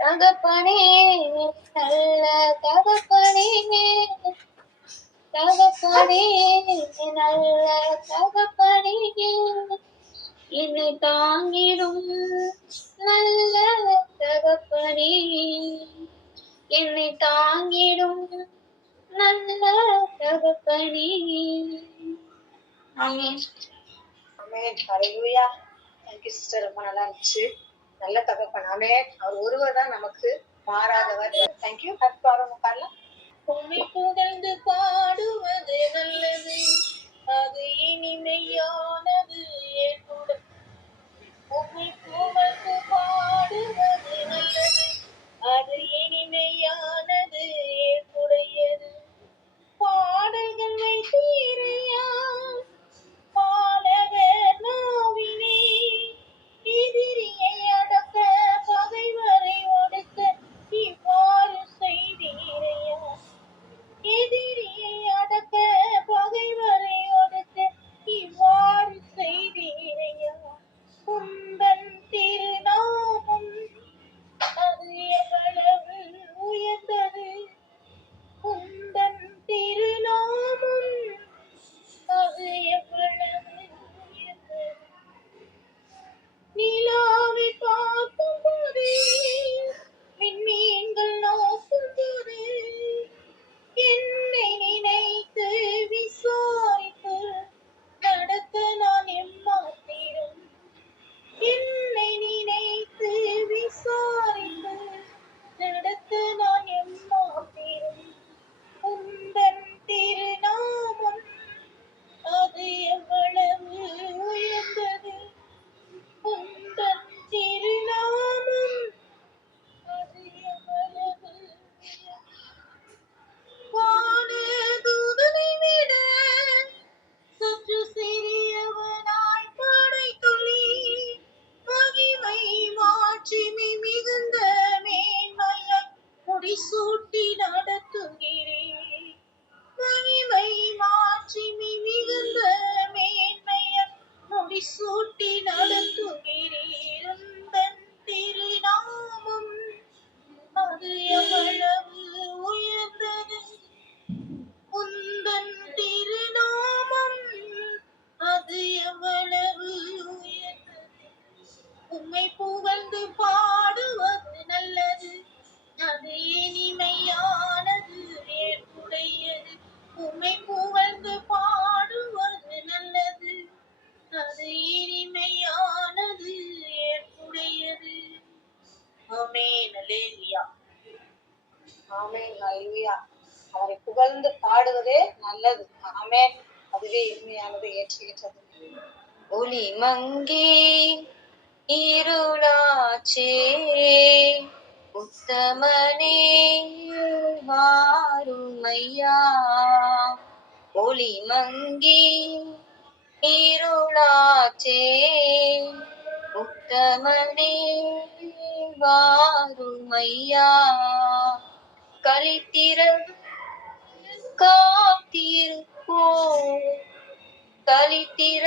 தகப்பனே நல்ல தகப்பனே. தகப்பனே நல்ல தகப்பனே. என்னை தாங்கிடும் நல்ல தகப்பனே. என்னை தாங்கிடும் நல்ல தகப்பனே. ஆமென். ஆமென். ஹalleluya. Thank you sister. ரொம்ப நல்லா இருந்துச்சு. நல்ல தகப்பனாமே அவர் ஒருவர் தான் நமக்கு மாறாதவர். Thank you you. அடுத்து பாருங்க புகழ்ந்து பாடுவது நல்லது. அது இனிமையானது ஏற்புட உம்மை புகழ்ந்து பாடுவது நல்லது. அது இனிமையானது ஏற்புடையது சூட்டி நடத்துகிறேன் திருநாமம். அது எவ்வளவு உயர்ந்தது? உந்தன் திருநாமம். அது எவ்வளவு உயர்ந்தது? உம்மை புகழ்ந்து பாடுவது நல்லது. அது இனிமையானது. பாடுவதே நல்லது. ஆமே அதுவே இனிமையானது ஏற்றுகின்றது. ஒளி மங்கி இருளாச்சே. உத்தமனே வாருமையா. ஒளி மங்கி இருளாச்சே. உத்தமனே வாருமையா. கலித்திரவு காத்திருப்போம் கலித்திர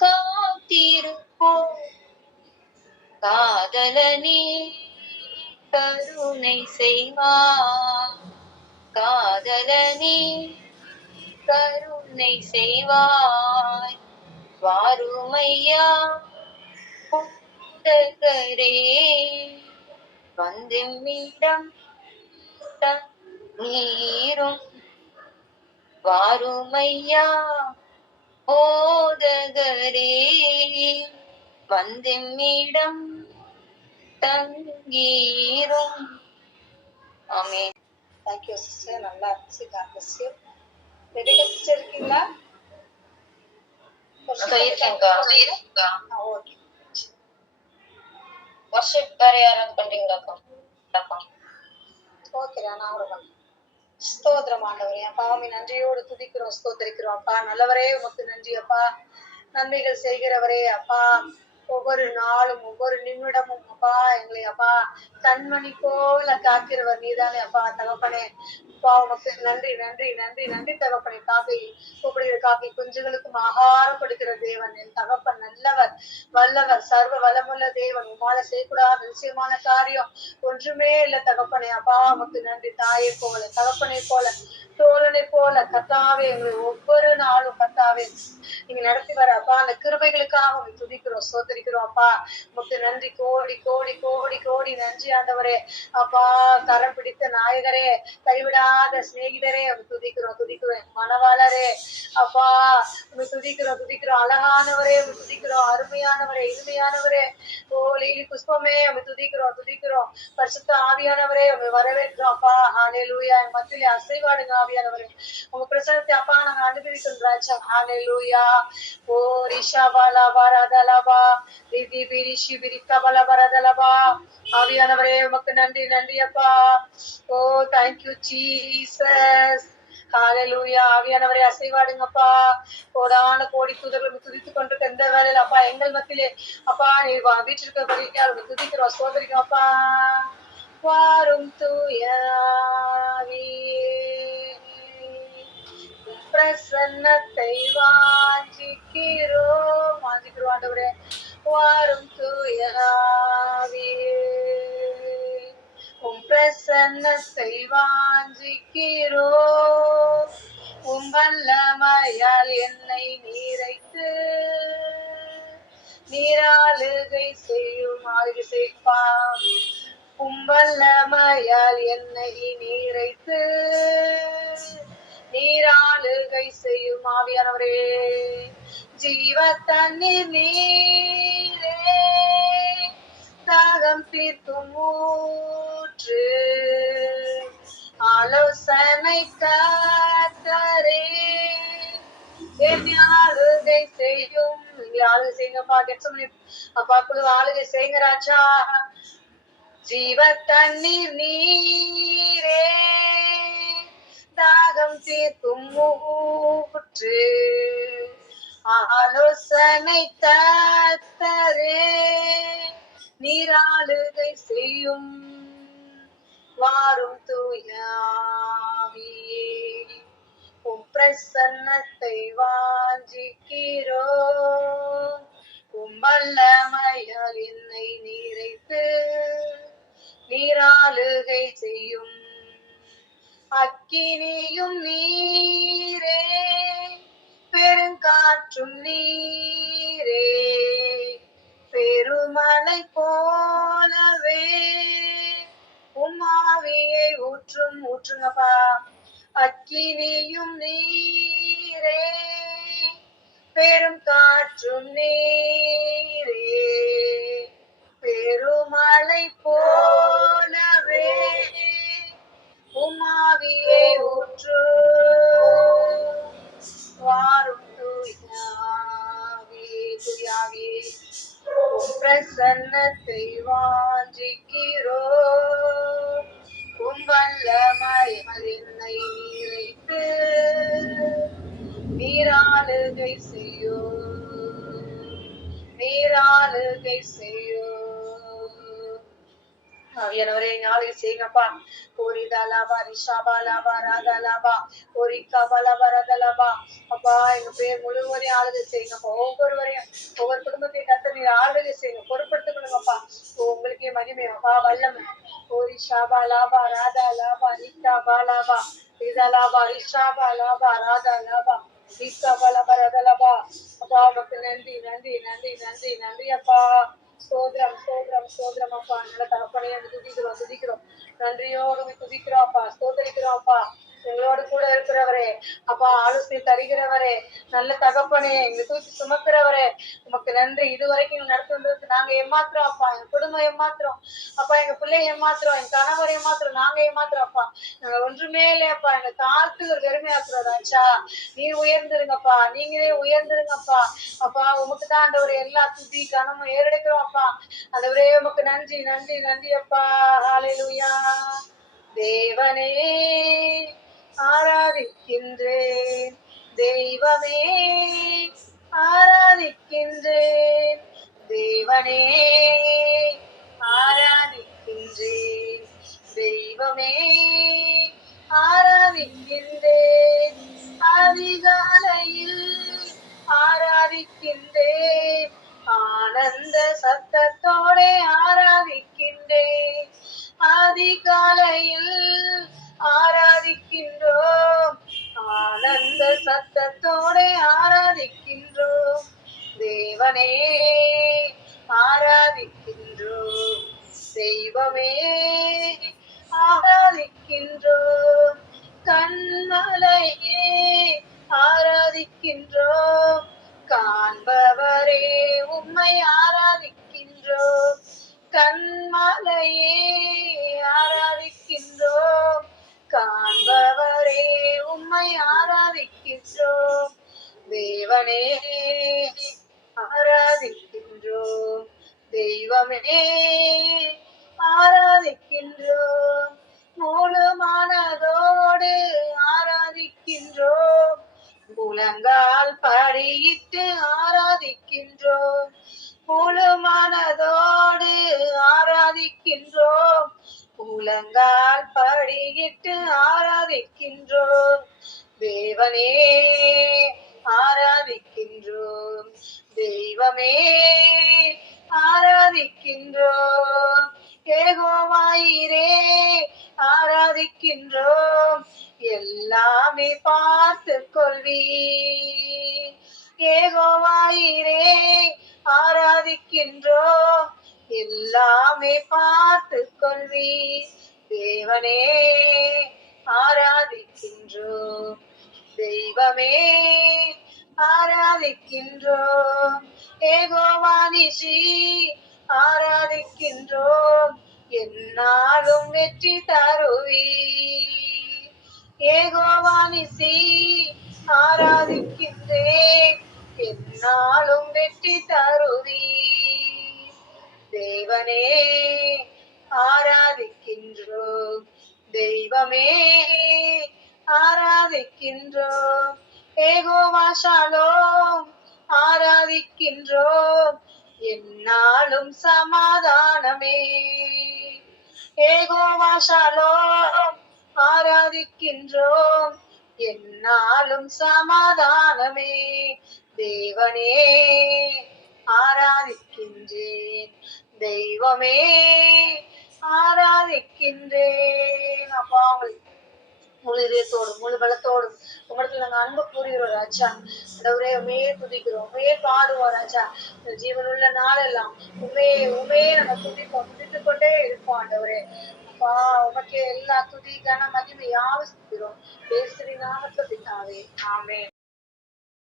காத்திருப்போம் காதலனே கருணை செய்வார் காதலனே கருணை செய்வாய். வாருமையா புத்தகரே வந்தெம்மிடம் நீரும் வாருமையா? போதகரே வந்தெம்மிடம் தங்கீரும். ஆமே தேங்க்யூ சிஸ்டர் நல்லா இருந்துச்சு காட் பிளஸ் யூ சிஸ்டர் இருக்கீங்களா? ஓகே வர்ஷிப் வேற யாராவது பண்றீங்களாக்கா? ஓகே நான் கூட பண்ணேன் ஸ்தோத்திரம் ஆண்டவரே. அப்பா உண்மை நன்றியோடு துதிக்கிறோம் ஸ்தோத்திரிக்கிறோம். அப்பா நல்லவரே உமக்கு நன்றி அப்பா. நன்மைகள் செய்கிறவரே அப்பா. ஒவ்வொரு நாளும் ஒவ்வொரு நிமிடமும் அப்பா எங்களை அப்பா கண்மணி போல காக்கிறவர் நீதானே அப்பா தகப்பனே. அப்பா நன்றி நன்றி நன்றி நன்றி தகப்பனை. காக்கை கூப்பிடுகிற காக்கை குஞ்சுகளுக்கும் ஆகாரம் கொடுக்கிற தேவன். என் தகப்பன் நல்லவர் வல்லவர் சர்வ வளமுள்ள தேவன். உமால செய்யக்கூடாத நிச்சயமான காரியம் ஒன்றுமே இல்ல தகப்பனே. அப்பா உமக்கு நன்றி. தாயை போல தகப்பனை போல தோழனை போல கத்தாவே எங்களை ஒவ்வொரு நாளும் கத்தாவே. நீங்க நடத்தி வர அப்பா அந்த கிருபைகளுக்காக உங்களை துதிக்கிறோம் சோதரிக்கிறோம் அப்பா உமக்கு நன்றி. கோடி கோடி கோடி கோடி நன்றி ஆண்டவரே. அப்பா கரம் பிடித்த நாயகரே கைவிடாத சிநேகிதரே உங்க துதிக்கிறோம் துதிக்கிறோம். மனவாளரே அப்பா உங்க துதிக்கிறோம் துதிக்கிறோம். அழகானவரே உங்க துதிக்கிறோம். அருமையானவரே இனிமையானவரே. ஓ லீலி புஷ்பமே அவன் துதிக்கிறோம் துதிக்கிறோம். பரிசுத்த ஆவியானவரே அவன் வரவேற்கிறோம் அப்பா. ஹாலே லூயா என் மத்தியிலே அசைவாடுங்க ஆவியானவரே. உங்க பிரசனத்தை அப்பா நாங்க அனுபவிக்கிறோம் ராஜா. ஹாலே லூயா ஓ ரிஷா பாலா பாராதலபா ரிதி பிரிஷி பிரிக்கா பல வரதலபா ஆவியானவரே உமக்கு நன்றி நன்றி அப்பா. ஓ தேங்க்யூ ஜீசஸ் ஹalleluya ஆவியானவரை அசைவாடுங்கப்பா கோடான கோடி தூதர்கள் துதித்து கொண்டிருக்க இந்த வேலையில அப்பா எங்கள் மத்தியிலே அப்பா நீ வீட்டிற்கு படிக்க அவங்க துதிக்கிறோம் சோதரிக்கும் அப்பா. வாரும் தூயாவியே பிரசன்னத்தை வாஞ்சிக்கிறோம். வாஞ்சிக்கிறோம் ஆண்டவரே. வாரும் தூயாவியே பிரசன்ன செய்வாஞ்சிக்கிறோ. உம்பல்லமையால் என்னை நீரைத்து நீராளுகை செய்யும் ஆளுகை செய்ப்பாம் உம் என்னை நீரைத்து நீராளுகை செய்யும் ஆவியானவரே. ஜீவ தண்ணீர் நீரே தாகம் தீர்க்கும் ஊர். ஊற்று ஆலோசனை காத்தரே. என்னை ஆளுகை செய்யும். நீங்க ஆளுகை செய்யுங்கப்பா கெட்சமணி அப்பா குழு ஆளுகை செய்யுங்க ராஜா. ஜீவ தண்ணீர் நீரே. தாகம் தீர்க்கும் ஊற்று. ஆலோசனை தத்தரே நீராளுகை செய்யும். வாரும் தூயாவியே. உம் பிரசன்னத்தை வாஞ்சிக்கிறோ. உம் வல்லமையால் என்னை நிறைத்து நீராளுகை செய்யும். அக்கினியும் நீரே பெருங்காற்றும் நீரே. பெருமலை போ ஊற்றுங்கப்பா. அக்கினியும் நீரே பெரும் காற்றும் நீரே பெருமலை போலவே உமாவியை ஊற்று. வாரும் தூயாவே துயாவே பிரசன்னத்தை வாஞ்சிக்கிறோம். உம் வல்லமையால் நீரைத்து நீராளுகை செய்யோ நீராளுகை செய்யோ ஆவியானவரே ஞாபகம் செய்யுங்கப்பா. லாபா ரிஷாபாலாபா ராதாலாபா கோரிக்காபாலாபா ரதலாபா அப்பா எங்க பேர் முழுவதையும் ஆளுகை செய்யுங்கப்பா ஒவ்வொருவரையும் ஒவ்வொரு குடும்பத்தை கத்த நீர் ஆளுகை செய்யுங்க. பொறுப்படுத்திக்கணுங்கப்பா உங்களுக்கே மகிமை அப்பா வல்லமை. ஓரி ஷாபா லாபா ராதா லாபா நிக்கா பாலாபா ரிதலாபா ரிஷாபா லாபா ராதா லாபா. நிக்கா பாலாபா ரதலாபா அப்பா உனக்கு நன்றி நன்றி நன்றி நன்றி நன்றி அப்பா சோதரம் சோதரம் சோதரம் அப்பா. நல்ல தகப்பனே துதிக்கிறோம் துதிக்கிறோம். நன்றியோடு துதிக்கிறோம் அப்பா. சோதரிக்கிறோம் அப்பா. எங்களோடு கூட இருக்கிறவரே அப்பா ஆலோசனை தருகிறவரே நல்ல தகப்பனே எங்களை தூக்கி சுமக்கிறவரே உமக்கு நன்றி. இதுவரைக்கும் வரைக்கும் நடத்துறதுக்கு நாங்க ஏமாத்துறோம் அப்பா. எங்க குடும்பம் ஏமாத்துறோம். அப்பா எங்க பிள்ளை ஏமாத்துறோம் எங்க கணவர் ஏமாத்துறோம் நாங்க ஏமாத்துறோம் அப்பா. நாங்க ஒன்றுமே இல்லையப்பா எங்க தாழ்த்து ஒரு பெருமையாக்குறோம் நீ உயர்ந்துருங்கப்பா. நீங்களே உயர்ந்துருங்கப்பா அப்பா. உமக்கு தான் அந்த ஒரு எல்லா துதி கனமும் ஏறெடுக்கிறோம் அப்பா. ஒரே உமக்கு நன்றி நன்றி நன்றி அப்பா. ஹalleluya. தேவனே. ஆராதிக்கின்றேன். தெய்வமே ஆராதிக்கின்றேன். தேவனே ஆராதிக்கின்றேன். தெய்வமே ஆராதிக்கின்றேன். அதிகாலையில் ஆராதிக்கின்றேன். ஆனந்த சத்தத்தோடே ஆராதிக்கின்றேன். அதிகாலையில் ஆராதி ஆராதிக்கின்றோம். ஆனந்த சத்தத்தோட ஆராதிக்கின்றோம். தேவனே ஆராதிக்கின்றோம். தெய்வமே ஆராதிக்கின்றோம். கண்மலையே ஆராதிக்கின்றோம். காண்பவரே உம்மை ஆராதிக்கின்றோம். கண்மலையே ஆராதிக்கின்றோம் தேவனே ஆராதிக்கின்றோம் தெய்வமே ஆராதிக்கின்றோம் மூலமானதோடு ஆராதிக்கின்றோம் முழங்கால் படியிட்டு ஆராதிக்கின்றோம் முழு ஆராதிக்கின்றோம் முழங்கால் படியிட்டு ஆராதிக்கின்றோம் தேவனே ஆராதிக்கின்றோம். தெய்வமே ஆராதிக்கின்றோம். ஏகோவாயிரே ஆராதிக்கின்றோம். எல்லாமே பார்த்து கொள்வி ஏகோவாயிரே ஆராதிக்கின்றோம். எல்லாமே பார்த்து கொள்வி தேவனே ஆராதிக்கின்றோம். தெய்வமே ஆராதிக்கின்றோம். ஏகோவானிஷி ஆராதிக்கின்றோம். என்னாலும் வெற்றி தருவி ஏகோவானிசி ஆராதிக்கின்றேன். என்னாலும் வெற்றி தருவி தேவனே ஆராதிக்கின்றோம். தெய்வமே ஆராதிக்கின்றோம் ஏகோவாஷாலோம் ஆராதிக்கின்றோம் என்னாலும் சமாதானமே. ஏகோவாஷாலோம் ஆராதிக்கின்றோம் என்னாலும் சமாதானமே. தேவனே ஆராதிக்கின்றேன். தெய்வமே ஆராதிக்கின்றேன். அப்பா உங்களுக்கு முழு இதயத்தோடும் முழு பலத்தோடும் உங்களிடத்துல நாங்க அன்பு கூறுகிறோம் ராஜா. ஆண்டவரே உமே துதிக்கிறோம் உமே பாடுவோம் ராஜா. இந்த ஜீவனுள்ள நாளெல்லாம் உண்மையே உமே நம்ம துதிப்போம் துதித்து கொண்டே இருப்போம் ஆண்டவரே. அப்பா உமக்கே எல்லா துதி கன மகிமை யாவசிக்கிறோம் பேசுறி நாமத்தை பிதாவே. ஆமே